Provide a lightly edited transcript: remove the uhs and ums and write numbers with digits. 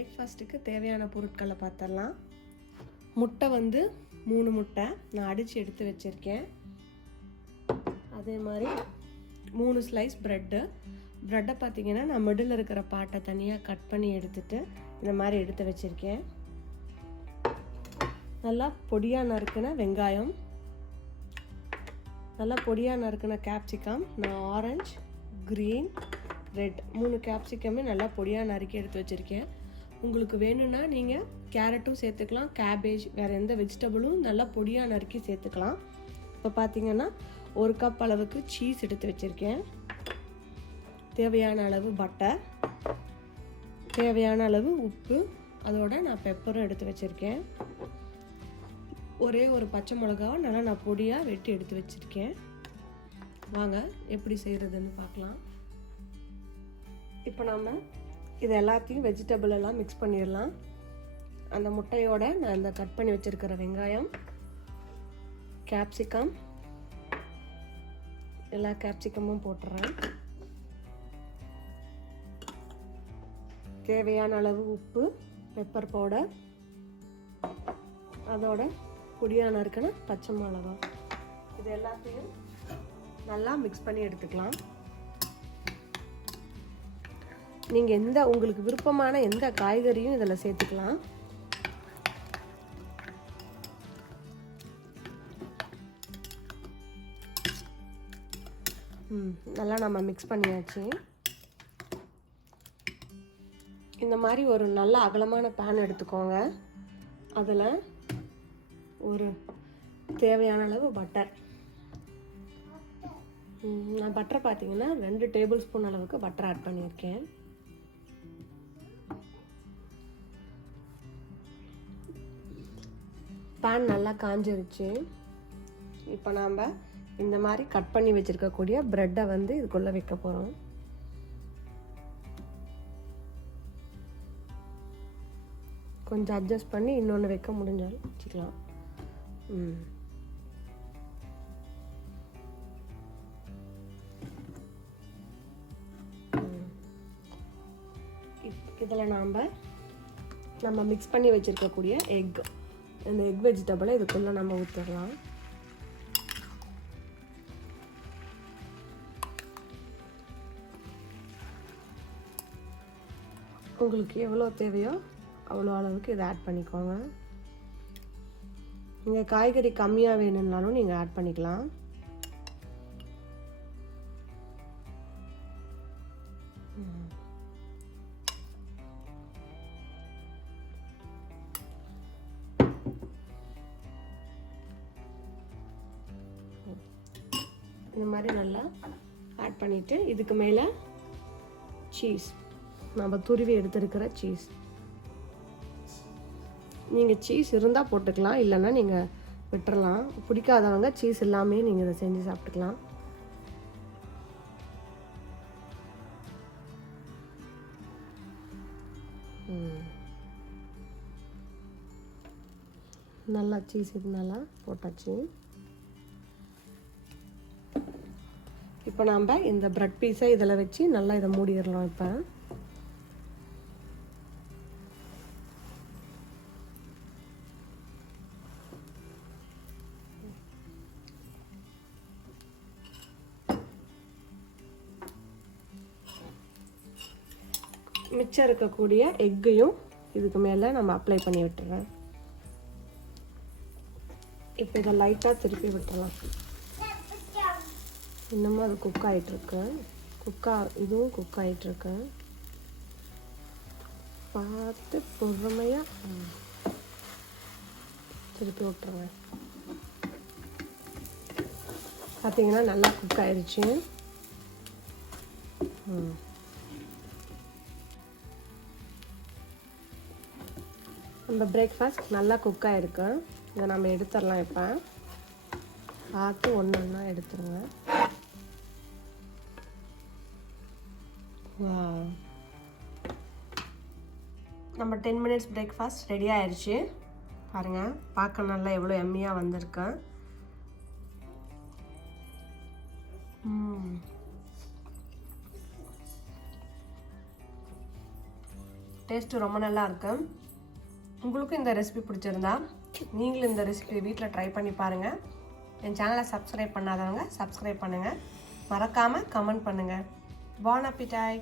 பிரேக்ஃபாஸ்ட்டுக்கு தேவையான பொருட்களை பார்த்துடலாம். முட்டை வந்து 3 முட்டை நான் அடித்து எடுத்து வச்சுருக்கேன். அதே மாதிரி 3 ஸ்லைஸ் ப்ரெட்டை பார்த்திங்கன்னா நான் மிடில் இருக்கிற பாட்டை தனியாக கட் பண்ணி எடுத்துகிட்டு இந்த மாதிரி எடுத்து வச்சுருக்கேன். நல்லா பொடியாக நறுக்கின வெங்காயம், நல்லா பொடியாக நறுக்கின கேப்சிகம், நான் ஆரஞ்சு, க்ரீன், ரெட் 3 கேப்சிகமே நல்லா பொடியாக நறுக்கி எடுத்து வச்சுருக்கேன். உங்களுக்கு வேணும்னா நீங்கள் கேரட்டும் சேர்த்துக்கலாம், கேபேஜ், வேறு எந்த வெஜிடபிளும் நல்லா பொடியாக நறுக்கி சேர்த்துக்கலாம். இப்போ பார்த்திங்கன்னா 1 கப் அளவுக்கு சீஸ் எடுத்து வச்சுருக்கேன். தேவையான அளவு பட்டர், தேவையான அளவு உப்பு, அதோட நான் பெப்பரும் எடுத்து வச்சுருக்கேன். ஒரே ஒரு பச்சை மிளகாவை நல்லா நான் பொடியாக வெட்டி எடுத்து வச்சுருக்கேன். வாங்க எப்படி செய்கிறதுன்னு பார்க்கலாம். இப்போ நம்ம இது எல்லாத்தையும் வெஜிடபிள் எல்லாம் மிக்ஸ் பண்ணிடலாம். அந்த முட்டையோட நான் இந்த கட் பண்ணி வச்சுருக்கிற வெங்காயம், கேப்சிகம், எல்லா கேப்சிகமும் போட்டுறேன். தேவையான அளவு உப்பு, பெப்பர் பவுடர், அதோட பொடியாக நறுக்கின பச்சை மிளகா, இது எல்லாத்தையும் நல்லா மிக்ஸ் பண்ணி எடுத்துக்கலாம். நீங்கள் உங்களுக்கு விருப்பமான எந்த காய்கறியும் இதில் சேர்த்துக்கலாம். நல்லா நம்ம மிக்ஸ் பண்ணியாச்சு. இந்த மாதிரி ஒரு நல்ல அகலமான பேன் எடுத்துக்கோங்க. அதில் ஒரு தேவையான அளவு பட்டர், நான் பட்டர் பார்த்தீங்கன்னா 2 டேபிள் ஸ்பூன் அளவுக்கு பட்டர் ஆட் பண்ணியிருக்கேன். பேன் நல்லா காஞ்சிருச்சு. இப்போ நாம் இந்த மாதிரி கட் பண்ணி வச்சுருக்கக்கூடிய ப்ரெட்டை வந்து இதுக்குள்ளே வைக்க போகிறோம். கொஞ்சம் அட்ஜஸ்ட் பண்ணி இன்னொன்று வைக்க முடிஞ்சாலும் வச்சுக்கலாம். இதில் நம்ம மிக்ஸ் பண்ணி வச்சுருக்கக்கூடிய இந்த எக் வெஜிடபிளை இதுக்குள்ளே நம்ம ஊற்றிடலாம். உங்களுக்கு எவ்வளோ தேவையோ அவ்வளோ அளவுக்கு இதை ஆட் பண்ணிக்கோங்க. நீங்கள் காய்கறி கம்மியாக வேணும்னாலும் நீங்கள் ஆட் பண்ணிக்கலாம். இந்த மாதிரி நல்லா ஆட் பண்ணிவிட்டு இதுக்கு மேலே சீஸ், நம்ம துருவி எடுத்துருக்கிற சீஸ், நீங்கள் சீஸ் இருந்தால் போட்டுக்கலாம், இல்லைன்னா நீங்கள் விட்டுறலாம். பிடிக்காதவங்க சீஸ் எல்லாமே நீங்கள் இதை செஞ்சு சாப்பிட்டுக்கலாம். நல்லா சீஸ் இது நல்லா போட்டாச்சு. இப்போ நாம் இந்த ப்ரெட் பீஸை இதில் வச்சு நல்லா இதை மூடிடலாம். இப்போ மிச்சம் இருக்கக்கூடிய எக்கையும் இதுக்கு மேலே நம்ம அப்ளை பண்ணி விட்டுறேன். இப்போ இதை லைட்டாக திருப்பி விட்டுறலாம். இன்னமும் அது குக் ஆகிட்டுருக்கு. இதுவும் குக் ஆகிட்டுருக்கு. பார்த்து பொறுமையாக திருப்பி விட்டுருவேன். பார்த்தீங்கன்னா நல்லா குக் ஆயிடுச்சு. நம்ம பிரேக்ஃபாஸ்ட் நல்லா குக் ஆகிருக்கு. இதை நம்ம எடுத்துடலாம். இப்போ பார்த்து ஒன்று எடுத்துருங்க. நம்ம 10 மினிட்ஸ் பிரேக்ஃபாஸ்ட் ரெடி ஆயிடுச்சு. பாருங்கள், பார்க்க நல்லா எவ்வளோ எம்மியாக வந்திருக்கேன். டேஸ்ட்டு ரொம்ப நல்லா இருக்கும். உங்களுக்கும் இந்த ரெசிபி பிடிச்சிருந்தா நீங்களும் இந்த ரெசிபி வீட்டில் ட்ரை பண்ணி பாருங்கள். என் சேனலை சப்ஸ்கிரைப் பண்ணாதவங்க சப்ஸ்கிரைப் பண்ணுங்கள். மறக்காமல் கமெண்ட் பண்ணுங்கள். பான் அப்பிட்டாய்.